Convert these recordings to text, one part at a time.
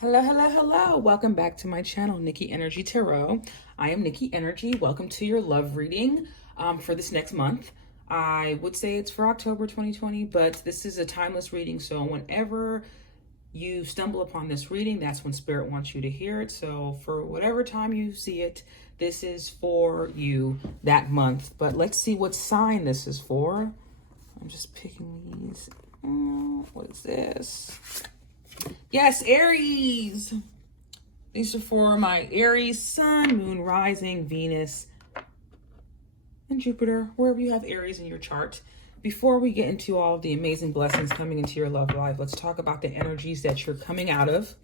Hello, hello, hello. Welcome back to my channel, Nikki Energy Tarot. I am Nikki Energy. Welcome to your love reading for this next month. I would say it's for October 2020, but this is a timeless reading. So whenever you stumble upon this reading, that's when Spirit wants you to hear it. So for whatever time you see it, this is for you that month. But let's see what sign this is for. I'm just picking these. What is this? Yes, Aries. These are for my Aries, Sun, Moon, Rising, Venus, and Jupiter, wherever you have Aries in your chart. Before we get into all of the amazing blessings coming into your love life, let's talk about the energies that you're coming out of,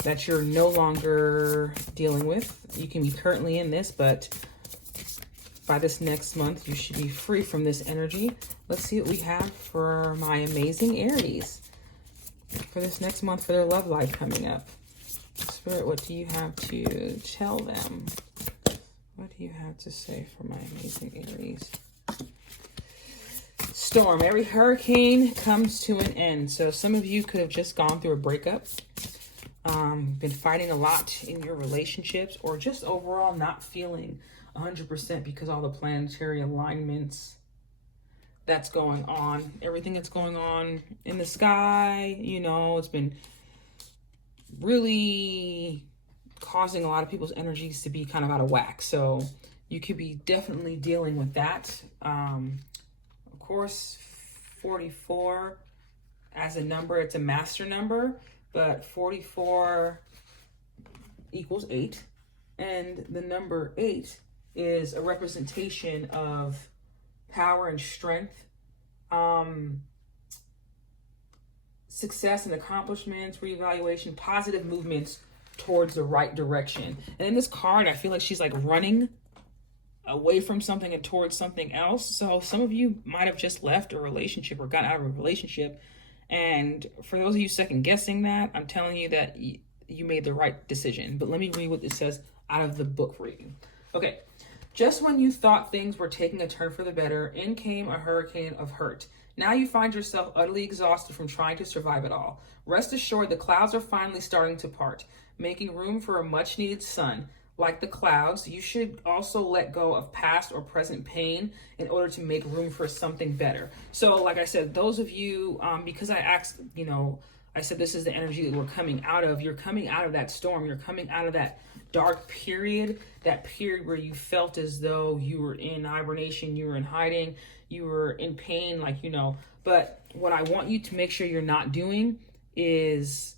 that you're no longer dealing with. You can be currently in this, but by this next month, you should be free from this energy. Let's see what we have for my amazing Aries for this next month for their love life coming up. Spirit, what do you have to tell them? What do you have to say for my amazing Aries? Storm. Every hurricane comes to an end. So some of you could have just gone through a breakup, been fighting a lot in your relationships, or just overall not feeling 100% because all the planetary alignments that's going on, everything that's going on in the sky, you know, it's been really causing a lot of people's energies to be kind of out of whack. So you could be definitely dealing with that. Of course, 44 as a number, it's a master number, but 44 equals 8. And the number 8 is a representation of power and strength, success and accomplishments, reevaluation, positive movements towards the right direction. And in this card, I feel like she's like running away from something and towards something else. So some of you might have just left a relationship or got out of a relationship. And for those of you second guessing that, I'm telling you that you made the right decision. But let me read what it says out of the book reading. Okay. Just when you thought things were taking a turn for the better, in came a hurricane of hurt. Now you find yourself utterly exhausted from trying to survive it all. Rest assured, the clouds are finally starting to part, making room for a much-needed sun. Like the clouds, you should also let go of past or present pain in order to make room for something better. So, like I said, those of you, because I asked, I said this is the energy that we're coming out of. You're coming out of that storm. You're coming out of that dark period, that period where you felt as though you were in hibernation, you were in hiding, you were in pain, But what I want you to make sure you're not doing is,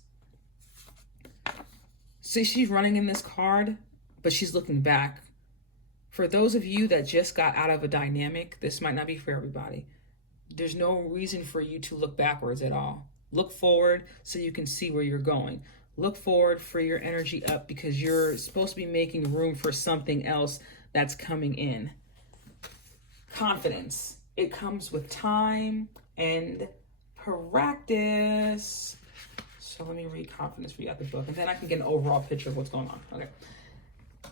see, she's running in this card, but she's looking back. For those of you that just got out of a dynamic, this might not be for everybody. There's no reason for you to look backwards at all. Look forward so you can see where you're going. Look forward for your energy up because you're supposed to be making room for something else that's coming in. Confidence. It comes with time and practice. So let me read confidence for you out the book, and then I can get an overall picture of what's going on. Okay.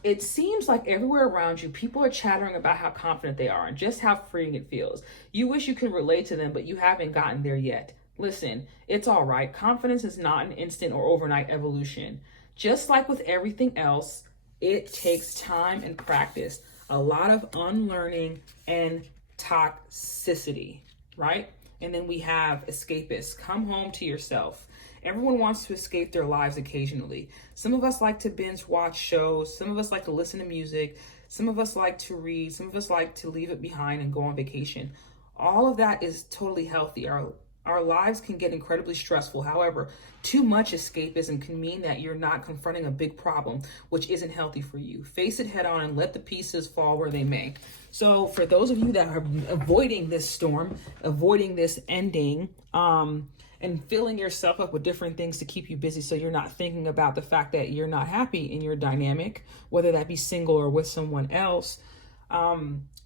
It seems like everywhere around you, people are chattering about how confident they are and just how freeing it feels. You wish you could relate to them, but you haven't gotten there yet. Listen, it's all right. Confidence is not an instant or overnight evolution. Just like with everything else, it takes time and practice. A lot of unlearning and toxicity, right? And then we have escapists. Come home to yourself. Everyone wants to escape their lives occasionally. Some of us like to binge watch shows. Some of us like to listen to music. Some of us like to read. Some of us like to leave it behind and go on vacation. All of that is totally healthy. Our lives can get incredibly stressful. However, too much escapism can mean that you're not confronting a big problem, which isn't healthy for you. Face it head on and let the pieces fall where they may. So for those of you that are avoiding this storm, avoiding this ending, and filling yourself up with different things to keep you busy so you're not thinking about the fact that you're not happy in your dynamic, whether that be single or with someone else,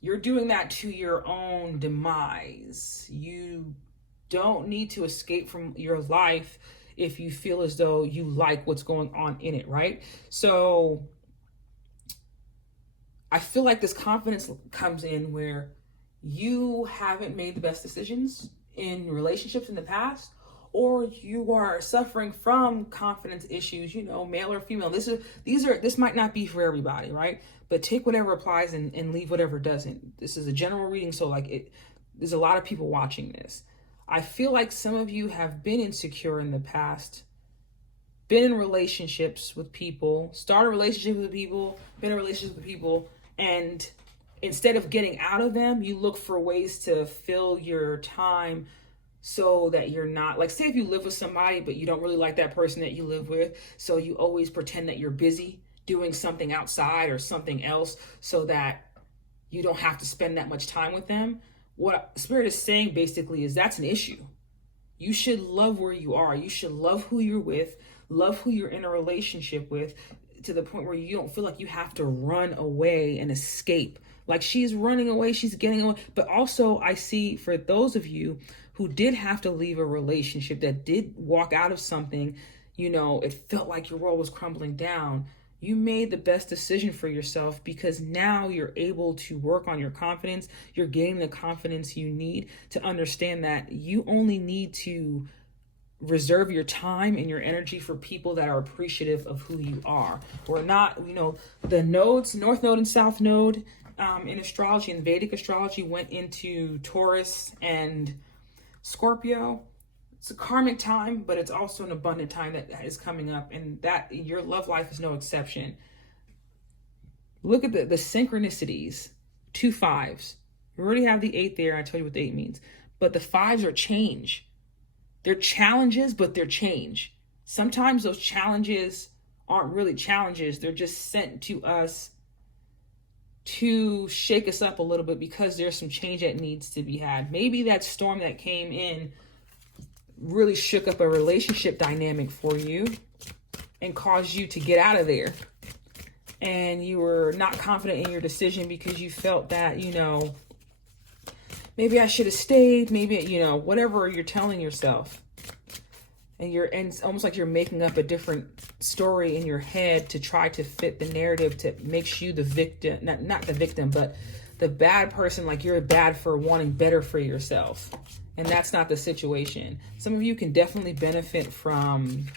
you're doing that to your own demise. You don't need to escape from your life if you feel as though you like what's going on in it, right? So I feel like this confidence comes in where you haven't made the best decisions in relationships in the past, or you are suffering from confidence issues, you know, male or female. This might not be for everybody, right? But take whatever applies and leave whatever doesn't. This is a general reading, so there's a lot of people watching this. I feel like some of you have been insecure in the past, been in relationships with people, started relationships with people, been in relationships with people, and instead of getting out of them, you look for ways to fill your time so that you're not, like, say if you live with somebody, but you don't really like that person that you live with, so you always pretend that you're busy doing something outside or something else so that you don't have to spend that much time with them. What Spirit is saying basically is that's an issue. You should love where you are. You should love who you're with, love who you're in a relationship with, to the point where you don't feel like you have to run away and escape. Like she's running away, she's getting away. But also I see for those of you who did have to leave a relationship, that did walk out of something, you know, it felt like your world was crumbling down. You made the best decision for yourself, because now you're able to work on your confidence. You're getting the confidence you need to understand that you only need to reserve your time and your energy for people that are appreciative of who you are. We're not, you know, the nodes, North Node and South Node in astrology, in Vedic astrology, went into Taurus and Scorpio. It's a karmic time, but it's also an abundant time that is coming up, and that your love life is no exception. Look at the synchronicities. 2 5s. We already have the 8 there. I told you what the 8 means. But the 5s are change. They're challenges, but they're change. Sometimes those challenges aren't really challenges. They're just sent to us to shake us up a little bit, because there's some change that needs to be had. Maybe that storm that came in really shook up a relationship dynamic for you and caused you to get out of there. And you were not confident in your decision because you felt that, you know, maybe I should have stayed, maybe, you know, whatever you're telling yourself. And it's almost like you're making up a different story in your head to try to fit the narrative to make you the victim, not the victim, but the bad person, like you're bad for wanting better for yourself. And that's not the situation. Some of you can definitely benefit from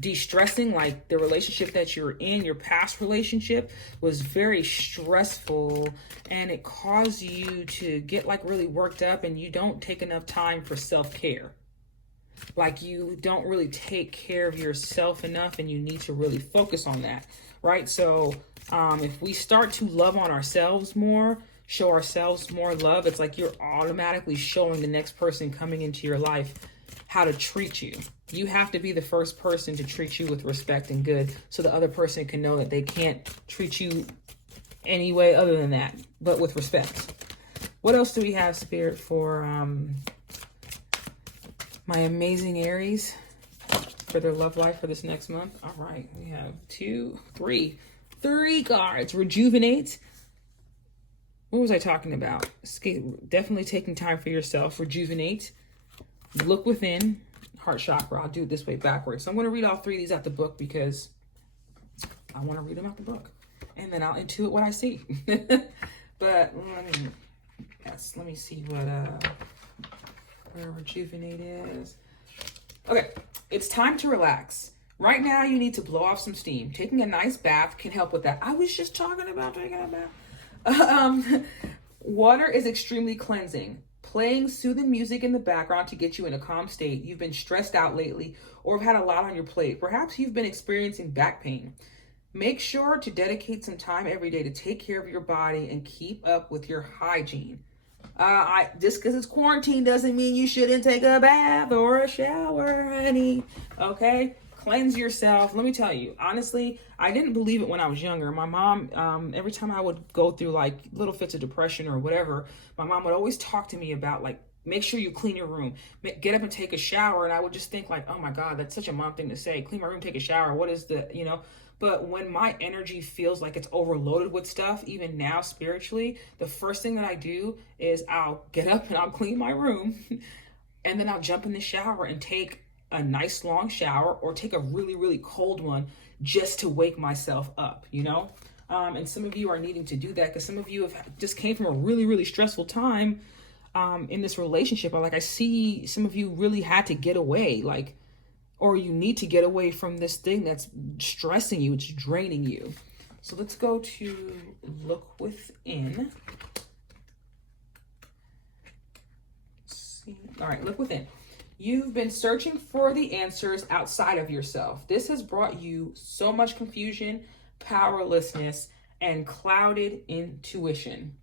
de-stressing, like the relationship that you're in, your past relationship was very stressful, and it caused you to get like really worked up, and you don't take enough time for self-care. Like you don't really take care of yourself enough, and you need to really focus on that, right? So if we start to love on ourselves more, show ourselves more love, it's like you're automatically showing the next person coming into your life how to treat you. You have to be the first person to treat you with respect and good, so the other person can know that they can't treat you any way other than that, but with respect. What else do we have, Spirit, for my amazing Aries for their love life for this next month? All right, we have 3 cards. Rejuvenate. What was I talking about? Definitely taking time for yourself. Rejuvenate. Look within. Heart chakra. I'll do it this way backwards. So I'm going to read all 3 of these out the book because I want to read them out the book. And then I'll intuit what I see. But let me see where rejuvenate is. Okay. It's time to relax. Right now, you need to blow off some steam. Taking a nice bath can help with that. I was just talking about taking a bath. Water is extremely cleansing. Playing soothing music in the background to get you in a calm state. You've been stressed out lately or have had a lot on your plate. Perhaps you've been experiencing back pain. Make sure to dedicate some time every day to take care of your body and keep up with your hygiene. Just because it's quarantine doesn't mean you shouldn't take a bath or a shower, honey. Okay? Cleanse yourself. Let me tell you, honestly, I didn't believe it when I was younger. My mom, every time I would go through like little fits of depression or whatever, my mom would always talk to me about like, make sure you clean your room, get up and take a shower. And I would just think like, oh my God, that's such a mom thing to say. Clean my room, take a shower. What is the, you know? But when my energy feels like it's overloaded with stuff, even now spiritually, the first thing that I do is I'll get up and I'll clean my room. And then I'll jump in the shower and take a nice long shower, or take a really, really cold one just to wake myself up, you know? And some of you are needing to do that because some of you have just came from a really, really stressful time in this relationship, or like I see some of you really had to get away, like, or you need to get away from this thing that's stressing you, it's draining you. So let's go to look within. Let's see. All right, look within. You've been searching for the answers outside of yourself. This has brought you so much confusion, powerlessness, and clouded intuition.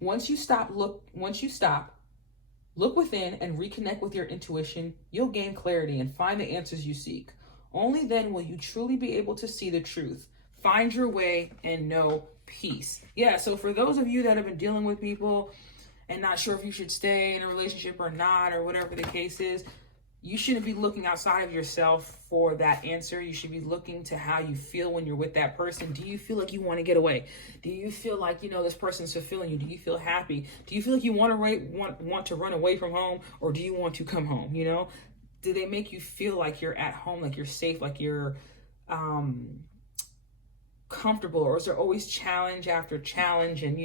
Once you stop, look within and reconnect with your intuition, you'll gain clarity and find the answers you seek. Only then will you truly be able to see the truth, find your way, and know peace. Yeah, so for those of you that have been dealing with people and not sure if you should stay in a relationship or not, or whatever the case is, you shouldn't be looking outside of yourself for that answer. You should be looking to how you feel when you're with that person. Do you feel like you want to get away? Do you feel like, this person's fulfilling you? Do you feel happy? Do you feel like you want to run away from home, or do you want to come home? Do they make you feel like you're at home, like you're safe, like you're comfortable? Or is there always challenge after challenge, and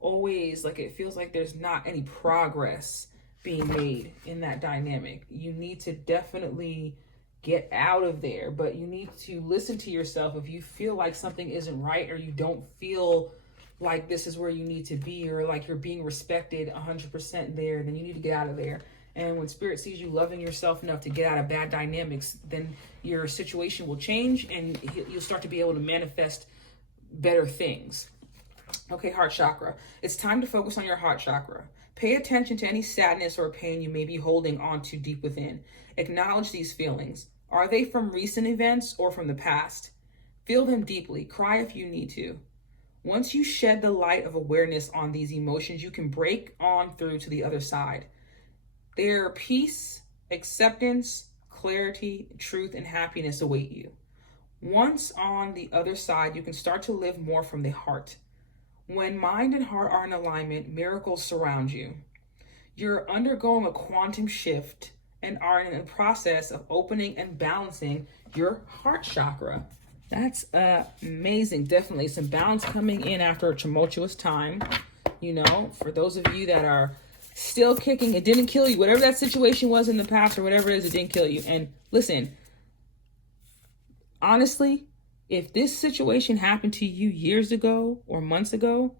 always like it feels like there's not any progress being made in that dynamic? You need to definitely get out of there, but you need to listen to yourself. If you feel like something isn't right, or you don't feel like this is where you need to be, or like you're being respected 100% there, then you need to get out of there. And when Spirit sees you loving yourself enough to get out of bad dynamics, then your situation will change and you'll start to be able to manifest better things. Okay, heart chakra. It's time to focus on your heart chakra. Pay attention to any sadness or pain you may be holding on to deep within. Acknowledge these feelings. Are they from recent events or from the past? Feel them deeply. Cry if you need to. Once you shed the light of awareness on these emotions, you can break on through to the other side. There, peace, acceptance, clarity, truth, and happiness await you. Once on the other side, you can start to live more from the heart. When mind and heart are in alignment, miracles surround you. You're undergoing a quantum shift and are in the process of opening and balancing your heart chakra. That's amazing. Definitely some balance coming in after a tumultuous time. For those of you that are still kicking, it didn't kill you. Whatever that situation was in the past or whatever it is, it didn't kill you. And listen, honestly, if this situation happened to you years ago or months ago,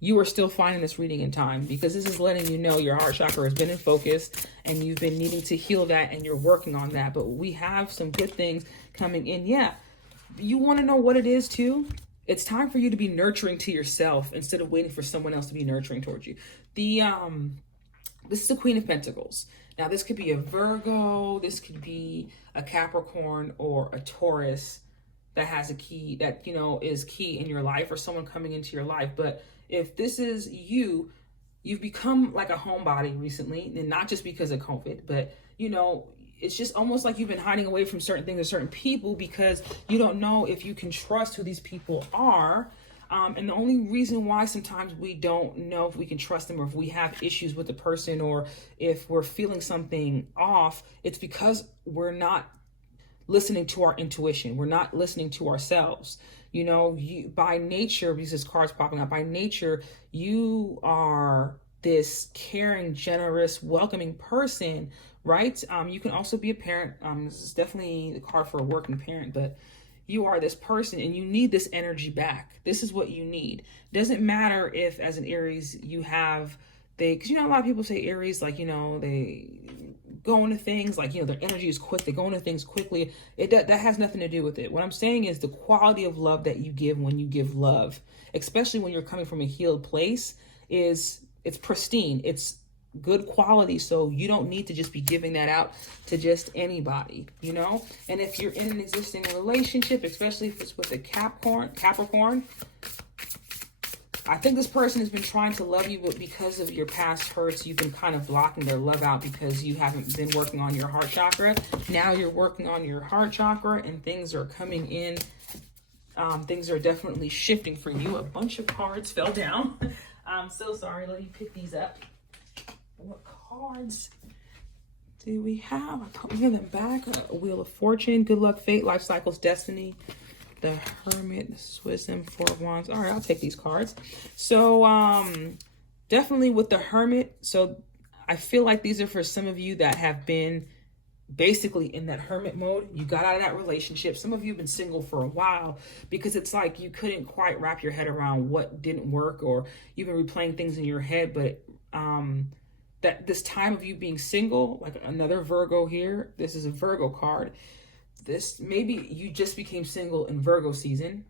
you are still finding this reading in time, because this is letting you know your heart chakra has been in focus and you've been needing to heal that and you're working on that. But we have some good things coming in. Yeah, you want to know what it is too? It's time for you to be nurturing to yourself instead of waiting for someone else to be nurturing towards you. This is the Queen of Pentacles. Now, this could be a Virgo, this could be a Capricorn or a Taurus that has a key that, is key in your life, or someone coming into your life. But if this is you, you've become like a homebody recently, and not just because of COVID, but, it's just almost like you've been hiding away from certain things or certain people because you don't know if you can trust who these people are. And the only reason why sometimes we don't know if we can trust them, or if we have issues with the person, or if we're feeling something off, it's because we're not listening to our intuition. We're not listening to ourselves. You by nature, because this card's popping up, by nature, you are this caring, generous, welcoming person, right? You can also be a parent. This is definitely the card for a working parent, but you are this person and you need this energy back. This is what you need. Doesn't matter if as an Aries you have, because a lot of people say Aries, like, they go into things like, their energy is quick. They go into things quickly. That has nothing to do with it. What I'm saying is the quality of love that you give when you give love, especially when you're coming from a healed place, it's pristine. It's good quality. So you don't need to just be giving that out to just anybody, And if you're in an existing relationship, especially if it's with a Capricorn, I think this person has been trying to love you, but because of your past hurts, you've been kind of blocking their love out because you haven't been working on your heart chakra. Now you're working on your heart chakra and things are coming in. Things are definitely shifting for you. A bunch of cards fell down. I'm so sorry. Let me pick these up. What cards do we have? I thought we had them back. Wheel of Fortune, Good Luck, Fate, Life Cycles, Destiny, the Hermit, the Wisdom, Four of Wands. All right, I'll take these cards. So definitely with the Hermit. So I feel like these are for some of you that have been basically in that hermit mode. You got out of that relationship. Some of you have been single for a while because it's like you couldn't quite wrap your head around what didn't work, or you've been replaying things in your head. But that this time of you being single, like another Virgo here, this is a Virgo card. This, maybe you just became single in Virgo season,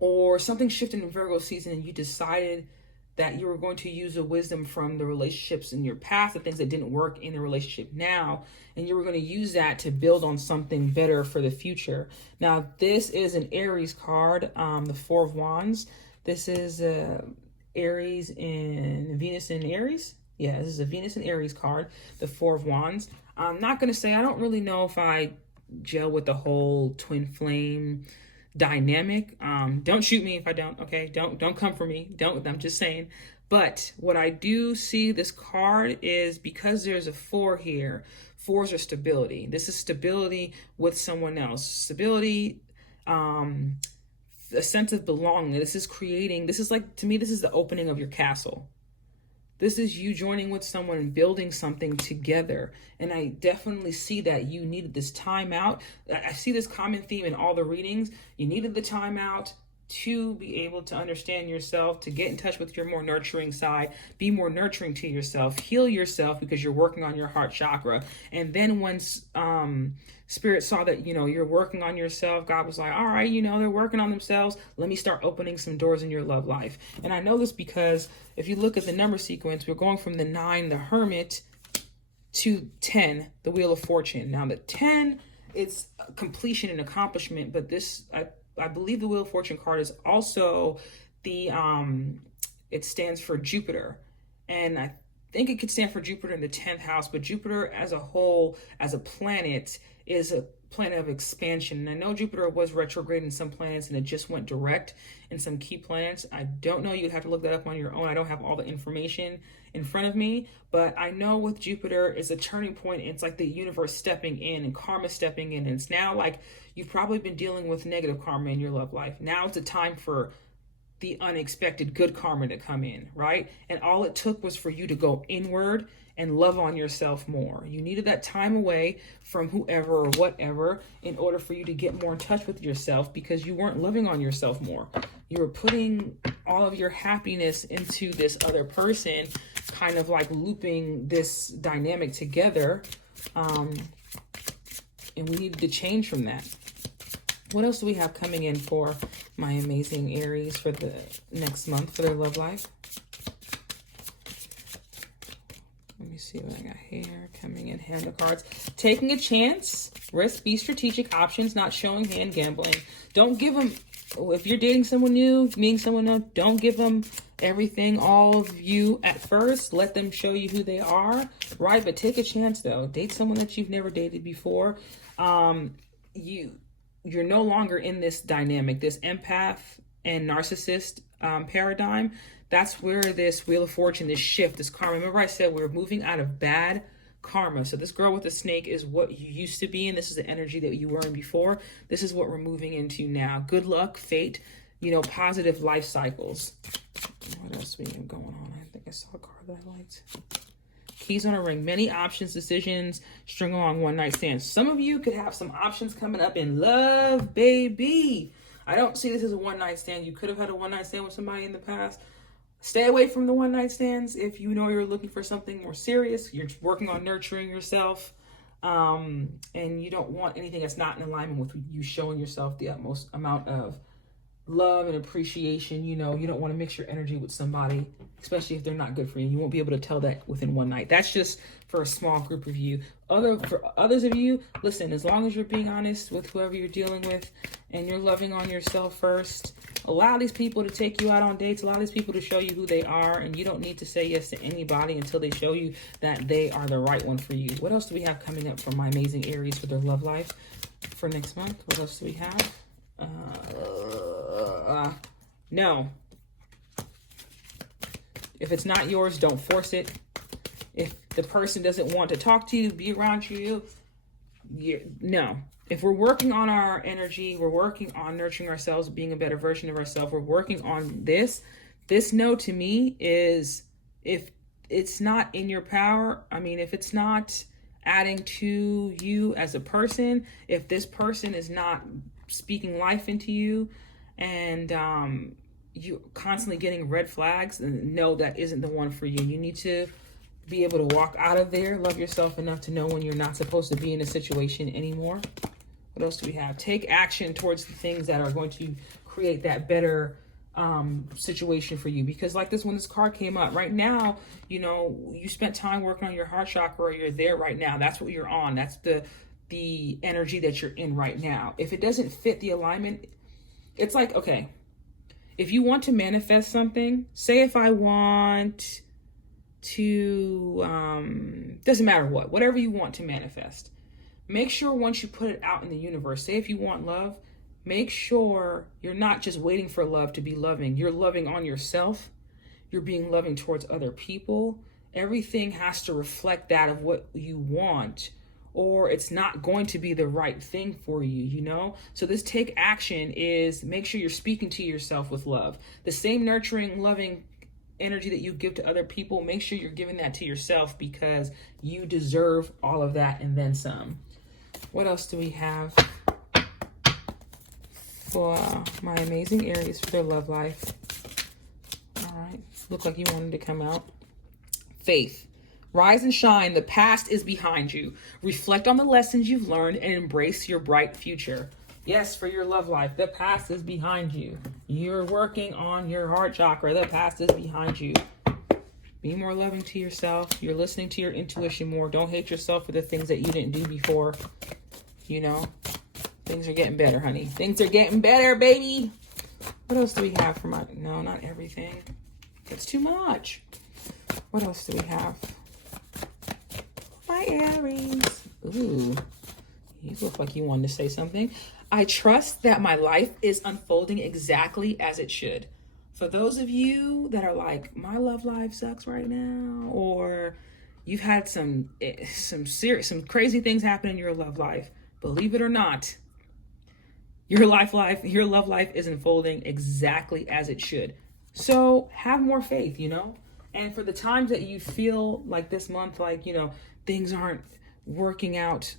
or something shifted in Virgo season and you decided that you were going to use the wisdom from the relationships in your past, the things that didn't work in the relationship now, and you were going to use that to build on something better for the future. Now, this is an Aries card, the Four of Wands. This is Aries and Venus in Aries. Yeah, this is a Venus and Aries card, the Four of Wands. I'm not going to say, I don't really know if I gel with the whole twin flame dynamic. Don't shoot me if I don't, okay? Don't come for me. I'm just saying. But what I do see this card is, because there's a 4 here, 4s are stability. This is stability with someone else. Stability, a sense of belonging. This is like, to me, this is the opening of your castle. This is you joining with someone and building something together. And I definitely see that you needed this time out. I see this common theme in all the readings. You needed the time out to be able to understand yourself, to get in touch with your more nurturing side, be more nurturing to yourself, heal yourself because you're working on your heart chakra. And then once Spirit saw that, you're working on yourself, God was like, all right, they're working on themselves. Let me start opening some doors in your love life. And I know this because if you look at the number sequence, we're going from the 9, the Hermit, to 10, the Wheel of Fortune. Now the 10, it's completion and accomplishment, but this, I believe the Wheel of Fortune card is also the, it stands for Jupiter. And I think it could stand for Jupiter in the 10th house, but Jupiter as a whole, as a planet, is a planet of expansion. And I know Jupiter was retrograde in some planets and it just went direct in some key planets. I don't know, you'd have to look that up on your own. I don't have all the information in front of me, but I know with Jupiter is a turning point. It's like the universe stepping in and karma stepping in. And it's now like you've probably been dealing with negative karma in your love life. Now it's a time for the unexpected good karma to come in, right? And all it took was for you to go inward and love on yourself more. You needed that time away from whoever or whatever in order for you to get more in touch with yourself, because you weren't loving on yourself more. You were putting all of your happiness into this other person, kind of like looping this dynamic together. And we needed to change from that. What else do we have coming in for my amazing Aries for the next month for their love life? Let me see what I got here. Coming in, hand of cards. Taking a chance. Risk, be strategic. Options, not showing hand, gambling. Don't give them, if you're dating someone new, meeting someone new, don't give them everything, all of you at first. Let them show you who they are, right? But take a chance, though. Date someone that you've never dated before. You're no longer in this dynamic, this empath and narcissist paradigm. That's where this Wheel of Fortune, this shift, this karma. Remember I said we're moving out of bad karma. So this girl with the snake is what you used to be in. This is the energy that you were in before. This is what we're moving into now. Good luck, fate, positive life cycles. What else do we have going on? I think I saw a card that I liked. Keys on a ring. Many options, decisions, string along one night stands. Some of you could have some options coming up in love, baby. I don't see this as a one night stand. You could have had a one night stand with somebody in the past. Stay away from the one night stands if you know you're looking for something more serious. You're working on nurturing yourself. And you don't want anything that's not in alignment with you showing yourself the utmost amount of love and appreciation. You don't want to mix your energy with somebody, especially if they're not good for you. You won't be able to tell that within one night. That's just for a small group of you. For others of you, listen, as long as you're being honest with whoever you're dealing with and you're loving on yourself first, allow these people to take you out on dates, allow these people to show you who they are, and you don't need to say yes to anybody until they show you that they are the right one for you. What else do we have coming up for my amazing Aries for their love life for next month? What else do we have? No. If it's not yours, don't force it. If the person doesn't want to talk to you, be around you, no. If we're working on our energy, we're working on nurturing ourselves, being a better version of ourselves, we're working on this, This no to me is, if it's not in your power, I mean, if it's not adding to you as a person, if this person is not speaking life into you, and you constantly getting red flags, then no, that isn't the one for you. You need to be able to walk out of there, love yourself enough to know when you're not supposed to be in a situation anymore. What else do we have? Take action towards the things that are going to create that better situation for you. Because like this, when this card came up right now, you know, you spent time working on your heart chakra, or you're there right now. That's what you're on. That's the energy that you're in right now. If it doesn't fit the alignment, it's like, okay, if you want to manifest something, say if I want to, doesn't matter whatever you want to manifest, make sure once you put it out in the universe, say if you want love, make sure you're not just waiting for love to be loving. You're loving on yourself. You're being loving towards other people. Everything has to reflect that of what you want, or it's not going to be the right thing for you, you know? So this take action is make sure you're speaking to yourself with love. The same nurturing, loving energy that you give to other people, make sure you're giving that to yourself, because you deserve all of that and then some. What else do we have for my amazing Aries for their love life? All right, look like you wanted to come out. Faith. Rise and shine. The past is behind you. Reflect on the lessons you've learned and embrace your bright future. Yes, for your love life, the past is behind you. You're working on your heart chakra. The past is behind you. Be more loving to yourself. You're listening to your intuition more. Don't hate yourself for the things that you didn't do before. You know, things are getting better, honey. Things are getting better, baby. What else do we have for my... No, not everything. It's too much. What else do we have? My Aries. Ooh, you look like you wanted to say something. I trust that my life is unfolding exactly as it should. For those of you that are like, my love life sucks right now, or you've had some crazy things happen in your love life, believe it or not, your love life is unfolding exactly as it should. So have more faith, you know? And for the times that you feel like this month, like, you know, things aren't working out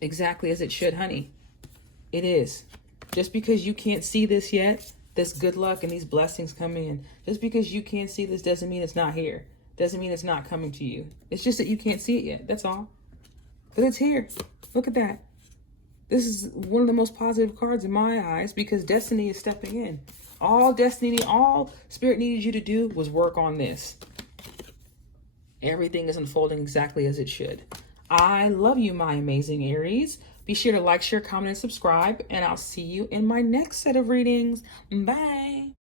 exactly as it should, honey, it is. Just because you can't see this yet, this good luck and these blessings coming in, just because you can't see this doesn't mean it's not here. Doesn't mean it's not coming to you. It's just that you can't see it yet. That's all. But it's here. Look at that. This is one of the most positive cards in my eyes, because destiny is stepping in. All Spirit needed you to do was work on this. Everything is unfolding exactly as it should. I love you, my amazing Aries. Be sure to like, share, comment, and subscribe, and I'll see you in my next set of readings. Bye.